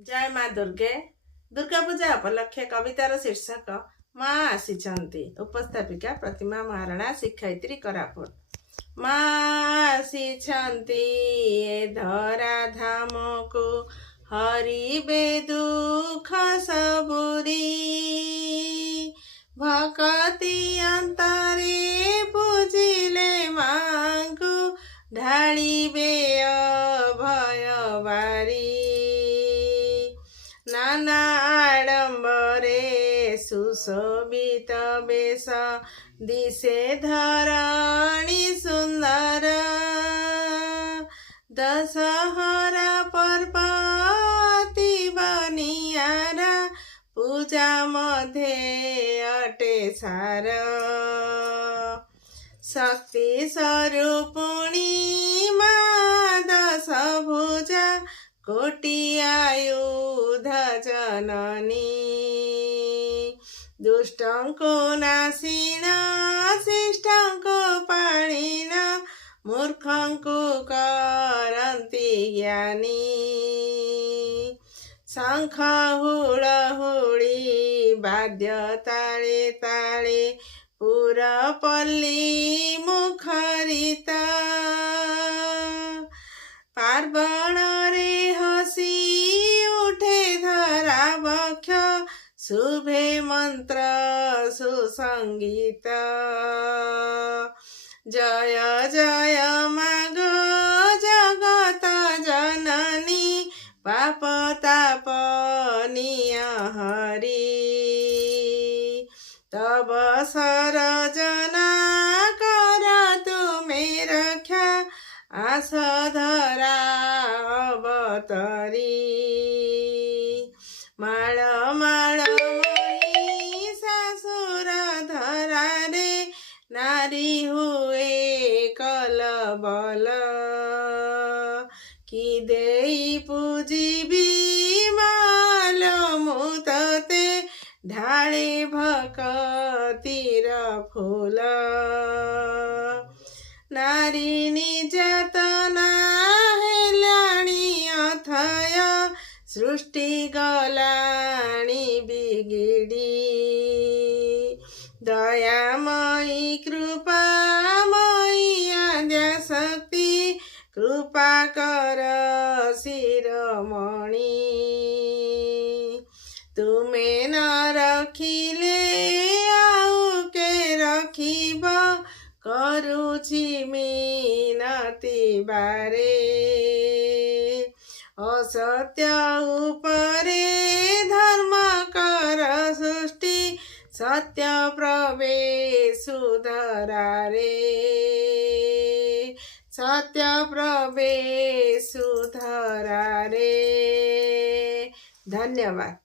जय माँ दुर्गे। दुर्गा पूजा उपलक्षे कवितार शीर्षक माँ आसीचंती। उपस्थापिका प्रतिमा महाराणा, शिक्षयित्री कोरापुट। माँ आसीचंती ए धरा धाम को, हरिबे दुख सबुरी। भक्ति अंतरे पूजिले माँ को, ढालिबे अभय बारी। नाना आडम्बरे सुशोभित बेश, दिशे धरणी सुंदर। दशहरा पर्व अति बनियारा, पूजा मध्ये अटे सार। शक्ति स्वरूपिणी माँ दश भुजा, कोटि आयुध जननी। दुष्टं को नाशिन, शिष्टं को पाणिन, मूर्खं को करन्ति ज्ञानी। शंख हुळहुळी वाद्य ताळे ताळे, पुरपल्ली मुखरित। पार्वण रे हसी उठे धरा बक्ष, शुभे मंत्र सुसंगीत। जय जय माग जगत जननी, पाप ताप नियहरी। तब सरजना कर तुमे रक्षा, आस धरा अवतरी। माळ माळ महिषासुर धरा रे, नारी हुए कलबल। कि देई पूजिबी माल मुतते, ढाळे भक्तिर फूल। नारी निर्यातना हेलाणी अथय, सृष्टि गलाणी बिगिड़ी। दयामयी कृपामयी आद्याशक्ति, कृपा कर शिरोमणि। तुमे न रखिले आउ के रखिब, करुछि मिनति बारे। असत्य उपरे धर्म कर सृष्टि, सत्य प्रवेशु धरा रे। सत्य प्रवेशु धरा रे। धन्यवाद।